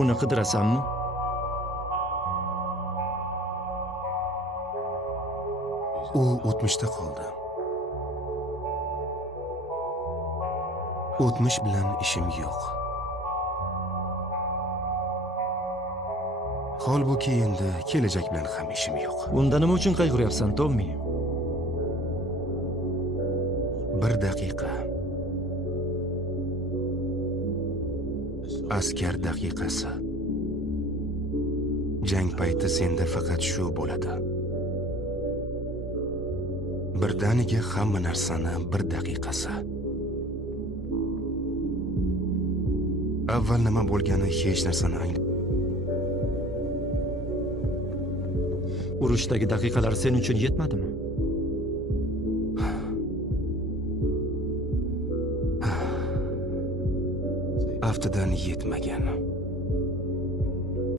Uni qidirasanmi? U o'tmishda qoldi. O'tmish bilan ishim yo'q. Holbuki endi kelajak bilan ham ishim yo'q. Unda nima uchun qayg'uryapsan, Tommi? Bir daqiqa. Askar daqiqasi. Jang payti senda faqat shu bo'ladi. Birdaniga hamma narsani bir daqiqasi. Avval nima bo'lgani hech narsani angla. Urushdagi daqiqalar sen uchun yetmadimi? Aftidan yetmagan.